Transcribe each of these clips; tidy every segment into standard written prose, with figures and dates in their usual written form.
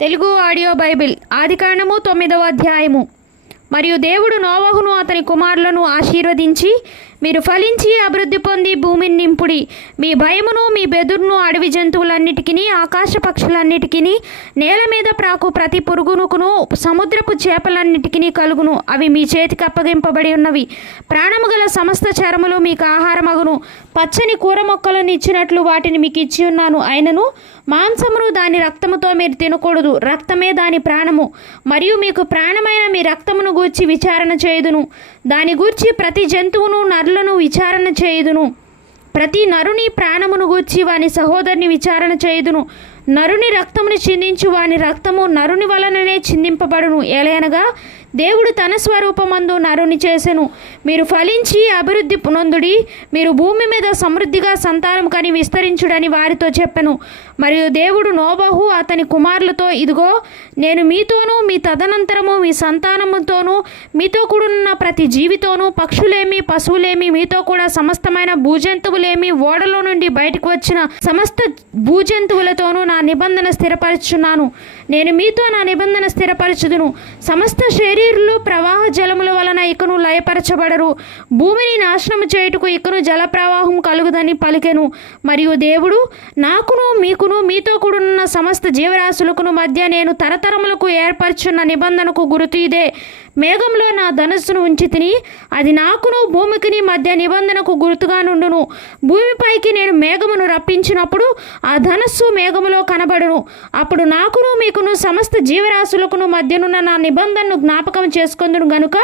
Telugu audio Bible ఆదికాండము 9వ అధ్యాయము. మరియు దేవుడు నోవహును అతని కుమారులను ఆశీర్వదించి, మీరు ఫలించి అభివృద్ధి పొంది భూమిని నింపుడి. మీ భయమును మీ బెదురును అడవి జంతువులన్నిటికీ, ఆకాశ పక్షులన్నిటికీ, నేల మీద ప్రాకు ప్రతి పురుగునుకును, సముద్రపు చేపలన్నిటికీ కలుగును. అవి మీ చేతికి అప్పగింపబడి ఉన్నవి. ప్రాణము గల సమస్త చరములు మీకు ఆహారమగును. పచ్చని కూర మొక్కలను ఇచ్చినట్లు వాటిని మీకు ఇచ్చి ఉన్నాను. అయినను మాంసమును దాని రక్తముతో మీరు తినకూడదు. రక్తమే దాని ప్రాణము. మరియు మీకు ప్రాణమైన మీ రక్తమును గూర్చి విచారణ చేయుదును. దాని గూర్చి ప్రతి జంతువును నరులను విచారణ చేయుదును. ప్రతి నరుని ప్రాణమును గూర్చి వాని సహోదరుని విచారణ చేయుదును. నరుని రక్తమును చిందించు వాని రక్తము నరుని వలననే చిందింపబడును. ఎలయనగా దేవుడు తన స్వరూపమందు నరుని చేసెను. మీరు ఫలించి అభివృద్ధి నొందుడి. మీరు భూమి మీద సమృద్ధిగా సంతానం కని విస్తరించుడని వారితో చెప్పెను. మరియు దేవుడు నోవహు అతని కుమారులతో, ఇదిగో నేను మీతోనూ మీ తదనంతరము మీ సంతానముతోనూ మీతో కూడున్న ప్రతి జీవితోనూ, పక్షులేమి పశువులేమి మీతో కూడా సమస్తమైన భూజంతువులేమి, ఓడలో నుండి బయటకు వచ్చిన సమస్త భూజంతువులతోనూ నా నిబంధన స్థిరపరచున్నాను. నేను మీతో నా నిబంధన స్థిరపరచుదును. సమస్త శరీరులు ప్రవాహ జలముల వలన ఇకను లయపరచబడరు. భూమిని నాశనము చేయుటకు ఇకను జల ప్రవాహం కలుగుదని పలికెను. మరియు దేవుడు, నాకును మీకును మీతో కూడున్న సమస్త జీవరాశులకును మధ్య నేను తరతరములకు ఏర్పరచున్న నిబంధనకు గుర్తు ఇదే. మేఘంలో నా ధనస్సును ఉంచి తిని, అది నాకును భూమికిని మధ్య నిబంధనకు గుర్తుగా నుండును. భూమిపైకి నేను మేఘమును రప్పించినప్పుడు ఆ ధనస్సు మేఘములో కనబడును. అప్పుడు నాకును మీకును సమస్త జీవరాశులకును మధ్యనున్న నా నిబంధనను జ్ఞాపకం చేసుకొందును గనుక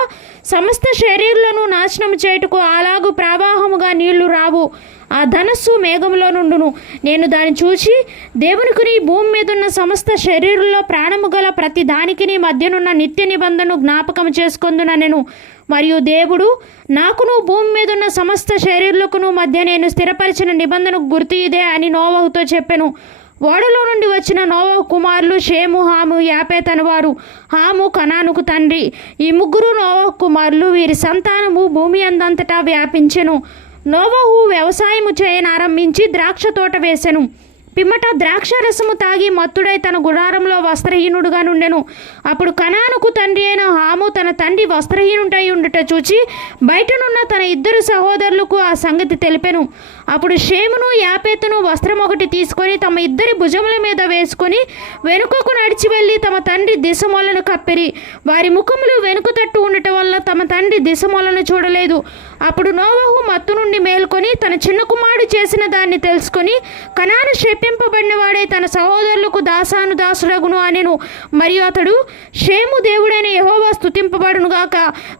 సమస్త శరీరులను నాశనం చేయుటకు అలాగు ప్రవాహముగా నీళ్లు రావు. ఆ ధనస్సు మేఘములో నుండును. నేను దాన్ని చూసి, దేవునికిని భూమి మీదున్న సమస్త శరీరుల్లో ప్రాణము గల ప్రతి దానికిని మధ్యనున్న నిత్య నిబంధనను జ్ఞాపకం చేసుకొందునెను. మరియు దేవుడు, నాకును భూమి మీదున్న సమస్త శరీరులకును మధ్య నేను స్థిరపరిచిన నిబంధనకు గుర్తు ఇదే అని నోవహుతో చెప్పెను. ఓడలో నుండి వచ్చిన నోవహు కుమారులు షేము, హాము, యాపేతు అనువారు. హాము కనానుకు తండ్రి. ఈ ముగ్గురు నోవహు కుమారులు. వీరి సంతానము భూమి అందంతటా వ్యాపించెను. నోవహు వ్యవసాయము చేయనారంభించి ద్రాక్ష తోట వేసెను. పిమ్మట ద్రాక్ష రసము తాగి మత్తుడై తన గుడారంలో వస్త్రహీనుడుగా నుండెను. అప్పుడు కనానుకు తండ్రి అయిన హాము తన తండ్రి వస్త్రహీనుడై ఉండుట చూచి బయటనున్న తన ఇద్దరు సహోదరులకు ఆ సంగతి తెలిపెను. అప్పుడు షేమును యాపేతును వస్త్రం ఒకటి తీసుకొని తమ ఇద్దరి భుజముల మీద వేసుకొని వెనుకకు నడిచి వెళ్ళి తమ తండ్రి దిశమూలను కప్పిరి. వారి ముఖములు వెనుక తట్టు ఉండటం వల్ల తమ తండ్రి దిశమూలను చూడలేదు. అప్పుడు నోవహు మత్తు నుండి మేల్కొని తన చిన్న కుమారుడు చేసిన దాన్ని తెలుసుకొని, కనాను శపింపబడిన వాడే తన సహోదరులకు దాసుడగును అనెను. మరియు అతడు, షేము దేవుడైన యెహోవా స్తుతింపబడును గాక,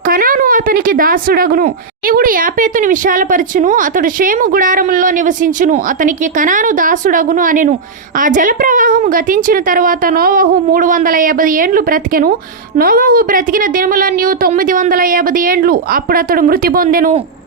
కనాను అతనికి దాసుడగును. దేవుడు యాపేతుని విశాలపరచును, అతడు షేము గుడారములలో నివసించును, అతనికి కనాను దాసుడగును అనెను. ఆ జలప్రవాహం గతించిన తరువాత నోవహు 350 ఏండ్లు బ్రతికెను. నోవహు బ్రతికిన దినములన్నీ 950 ఏండ్లు. అప్పుడు అతడు మృతి పొందెను.